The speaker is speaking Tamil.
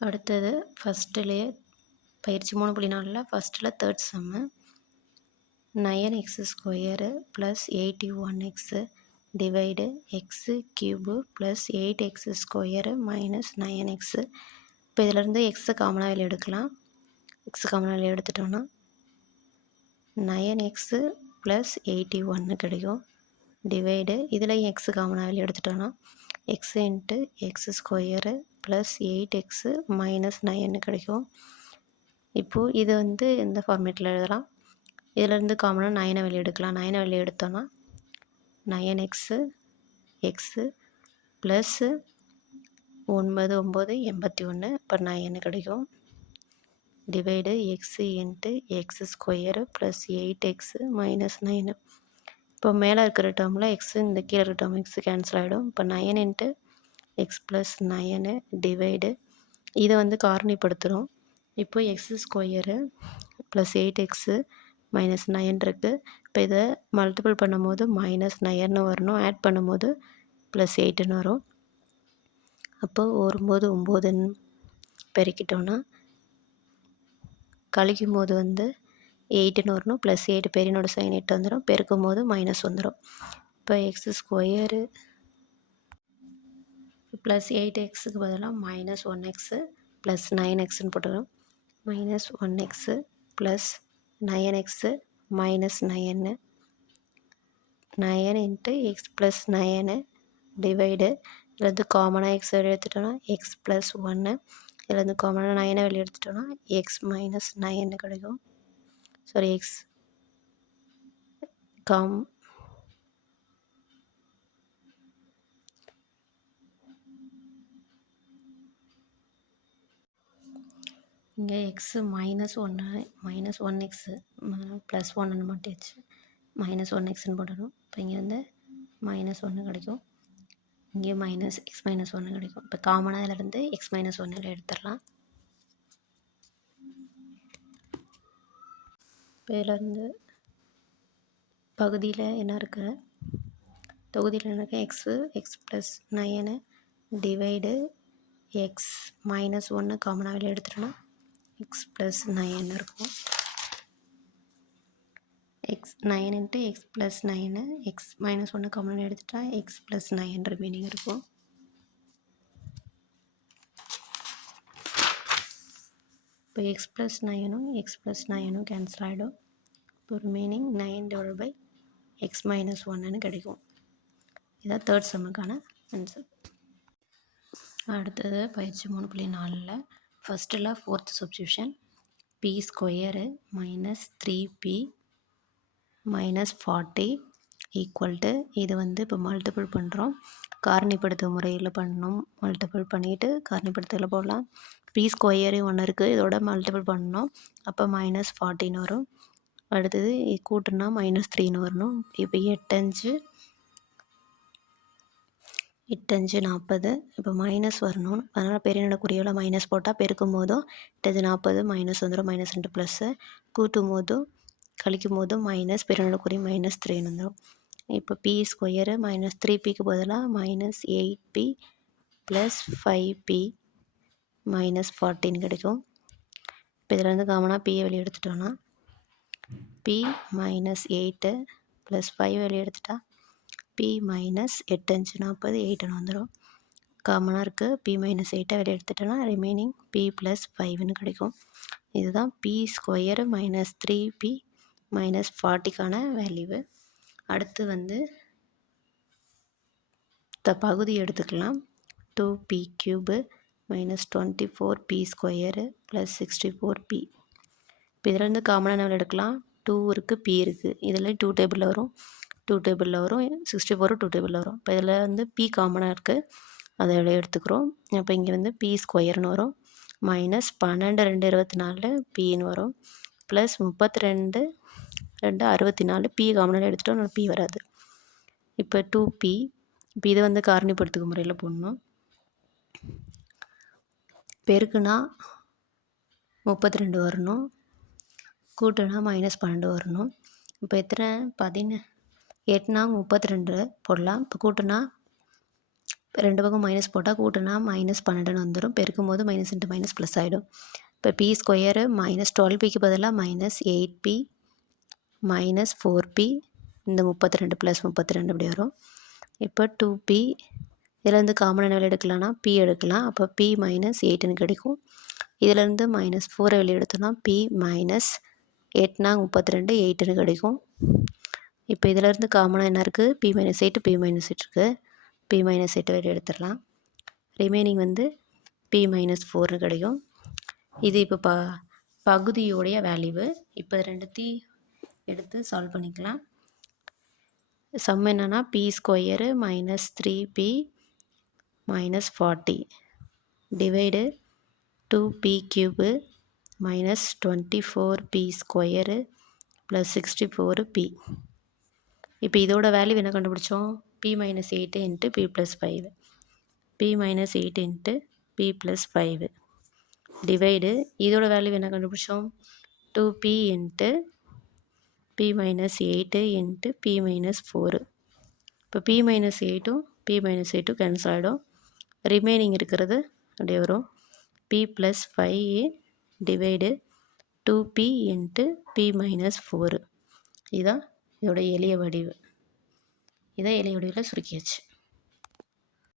அடுத்தது ஃபஸ்ட்டுலேயே பயிற்சி மூணு புள்ளி நாலில் ஃபஸ்ட்டில் third sem nine x square plus eighty one x divide x cube plus eight x square minus nine x இப்போ இதிலேருந்து எக்ஸு காமனாக வெளியே எடுக்கலாம். எக்ஸு காமனாக வெளியே எடுத்துட்டோன்னா நயன் எக்ஸு ப்ளஸ் எயிட்டி ஒன்று கிடைக்கும். டிவைடு இதில் எக்ஸு காமனாக வெளியே எடுத்துட்டோன்னா x into x square plus eight x minus நைன்னு கிடைக்கும். இப்போது இது வந்து இந்த ஃபார்மேட்டில் எழுதலாம். இதிலேருந்து காமனாக நைனை வெளியே எடுக்கலாம் நைனை வெளியே எடுத்தோன்னா நயன் எக்ஸு எக்ஸு ப்ளஸ்ஸு ஒன்பது ஒம்பது எண்பத்தி ஒன்று இப்போ நயன் கிடைக்கும். Divide x into x square plus eight x minus nine இப்போ மேலே இருக்கிற டேர்மில் எக்ஸு இந்த கீழே இருக்கிற டேர்ம் எக்ஸு கேன்சல் ஆகிடும் இப்போ nine into x plus nine divide இதை வந்து காரணிப்படுத்துகிறோம் இப்போ x square plus eight x minus nine இருக்குது இப்போ இதை மல்டிபிள் பண்ணும்போது மைனஸ் நயன்னு வரணும். ஆட் பண்ணும்போது ப்ளஸ் எயிட்டுன்னு வரும். அப்போது ஒரும்போது ஒம்போதுன்னு பெருக்கிட்டோன்னா கழிக்கும் போது வந்து எயிட்டுன்னு வரணும். ப்ளஸ் எயிட் பெரியனோட சைன் எட்டு வந்துடும் பெருக்கும் போது மைனஸ் வந்துடும் இப்போ எக்ஸ் ஸ்கொயரு ப்ளஸ் எயிட் எக்ஸுக்கு பதிலாக minus one x plus nine எக்ஸ்ன்னு போட்டுக்கிறோம் minus one x plus nine x minus நயன்னு nine into x plus nine divide இதில் வந்து காமனாக எக்ஸ் வெளியே எடுத்துட்டோன்னா எக்ஸ் ப்ளஸ் ஒன்று இதில் வந்து காமனாக நயனை வெளியே எடுத்துட்டோன்னா எக்ஸ் மைனஸ் நயன்னு கிடைக்கும். சாரி எக்ஸ் காம் இங்கே எக்ஸு மைனஸ் ஒன்று மைனஸ் ஒன் எக்ஸு ப்ளஸ் ஒன்னு மாட்டியாச்சு மைனஸ் ஒன் எக்ஸ்ன்னு போடணும் இப்போ இங்கே வந்து மைனஸ் ஒன்று கிடைக்கும். இங்கே மைனஸ் எக்ஸ் மைனஸ் ஒன்று கிடைக்கும். இப்போ காமனாக இதிலேருந்து எக்ஸ் மைனஸ் ஒன்னில் எடுத்துடலாம். இப்போ இதிலேருந்து பகுதியில் என்ன இருக்குது தொகுதியில் என்ன இருக்குது x x plus nine divide x minus ஒன்று காமனாக வெளியே எடுத்துட்டோன்னா எக்ஸ் ப்ளஸ் நைன் இருக்கும். X nine into x plus nine x minus ஒன்று காமன் எடுத்துட்டா எக்ஸ் ப்ளஸ் நைன் ரிமைனிங் இருக்கும். இப்போ எக்ஸ் ப்ளஸ் நைனும் எக்ஸ் ப்ளஸ் நைனும் கேன்சல் ஆகிடும் இப்போ remaining nine divide by x minus ஒன்னுன்னு கிடைக்கும். இதான் தேர்ட் செம்முக்கான ஆன்சர் அடுத்தது பயிற்சி மூணு புள்ளி நாலில் ஃபஸ்ட்டில் fourth substitution b square minus three b minus forty equal to இது வந்து இப்போ மல்டிபிள் பண்ணுறோம் காரணிப்படுத்தும் முறையில் பண்ணணும் மல்டிபிள் பண்ணிவிட்டு காரணிப்படுத்தல போடலாம். பி ஸ்கொயரு ஒன்று இருக்குது இதோட மல்டிபிள் பண்ணணும் அப்போ மைனஸ் ஃபார்ட்டின்னு வரும். அடுத்தது கூட்டுனா மைனஸ் த்ரீன்னு வரணும். இப்போ எட்டஞ்சு எட்டஞ்சு நாற்பது இப்போ மைனஸ் வரணும். அதனால் பெரியனோட குறியோட மைனஸ் போட்டால் பெருக்கும் போதும் எட்டஞ்சு நாற்பது மைனஸ் வந்துடும் மைனஸ் ரெண்டு ப்ளஸ்ஸு கூட்டும் போதும் கழிக்கும் போதும் மைனஸ் பெரியனோட குறி மைனஸ் த்ரீன்னு வந்துடும் இப்போ பி ஸ்கொயரு மைனஸ் த்ரீ பிக்கு பதிலாக minus eight b plus five b minus ஃபார்ட்டின் கிடைக்கும். இப்போ இதில் வந்து காமனாக பியை வெளியே எடுத்துட்டோன்னா b minus eight plus five வெளியே எடுத்துட்டா பி மைனஸ் எட்டு அஞ்சு நாற்பது எயிட்டுன்னு வந்துடும் காமனாக இருக்குது பி மைனஸ் எயிட்டை வெளியே எடுத்துட்டோன்னா ரிமைனிங் பி ப்ளஸ் ஃபைவ்னு கிடைக்கும். இதுதான் b square minus three b minus ஃபார்ட்டிக்கான value அடுத்து வந்து த பகுதி எடுத்துக்கலாம். Two b cube minus twenty four b square plus sixty four b இப்போ இதிலேருந்து காமனாக நம்ம எடுக்கலாம். டூ இருக்குது பி இருக்குது இதில் டூ டேபிளில் வரும். டூ டேபிளில் வரும். சிக்ஸ்டி ஃபோரும் டூ டேபிளில் வரும். இப்போ இதில் வந்து பி காமனாக இருக்குது அதை எடுத்துக்கிறோம். இப்போ இங்கே வந்து பி ஸ்கொயர்னு வரும். மைனஸ் பன்னெண்டு ரெண்டு இருபத்தி நாலு பின்னு வரும். ப்ளஸ் முப்பத்தி ரெண்டு ரெண்டு அறுபத்தி நாலு பி காமனாக எடுத்துட்டோம் பி வராது. இப்போ டூ பி இப்போ இதை வந்து காரணிப்படுத்துக்கு முறையில் போடணும். பெருக்குனா முப்பத்தி ரெண்டு வரணும். கூட்டுனா மைனஸ் பன்னெண்டு வரணும். இப்போ எத்தனை? பதின எட்டுனா முப்பத்தி ரெண்டு போடலாம். இப்போ கூட்டுனா ரெண்டு பக்கம் மைனஸ் போட்டால் கூட்டுனா மைனஸ் பன்னெண்டுன்னு வந்துடும் பெருக்கும் போது மைனஸ் இன்ட்டு மைனஸ் ப்ளஸ் ஆகிடும் இப்போ பி ஸ்கொயரு மைனஸ் டுவெல் பிக்கு பதிலாக minus eight b minus four b இந்த முப்பத்தி ரெண்டு ப்ளஸ் முப்பத்தி ரெண்டு இப்படி வரும். இப்போ டூ பி இதுலேருந்து காமன் வெளியே எடுக்கலாம்னா பி எடுக்கலாம். அப்போ பி மைனஸ் எயிட்டுன்னு கிடைக்கும். இதுலேருந்து மைனஸ் ஃபோரை வெளியே எடுத்தோம்னா பி மைனஸ் எட்னா முப்பத்தி ரெண்டு எயிட்டுன்னு கிடைக்கும். இப்போ இதிலேருந்து காமனாக என்ன இருக்குது b minus eight b minus eight இருக்குது பி மைனஸ் எயிட்டை வெளியே எடுத்துடலாம். ரிமைனிங் வந்து பி மைனஸ் ஃபோர்னு கிடைக்கும். இது இப்போ ப பகுதியோடைய வேல்யூவு இப்போ ரெண்டுத்தையும் எடுத்து சால்வ் பண்ணிக்கலாம். சம் என்னென்னா b square minus three b minus forty divide two b cube minus twenty four b square plus sixty four b இப்போ இதோட வேல்யூ என்ன கண்டுபிடிச்சோம்? B minus eight into b plus five b minus eight into b plus five divide இதோட வேல்யூ என்ன கண்டுபிடிச்சோம்? Two b into b minus eight into b minus four இப்போ பி மைனஸ் எயிட்டும் பி மைனஸ் எயிட்டும் கேன்சல் ஆகிடும் ரிமைனிங் இருக்கிறது அப்படியே வரும். B plus five divide two b into b minus four இதுதான் இதோட எளிய வடிவு இதை எளிய வடிவில் சுருக்கியாச்சு.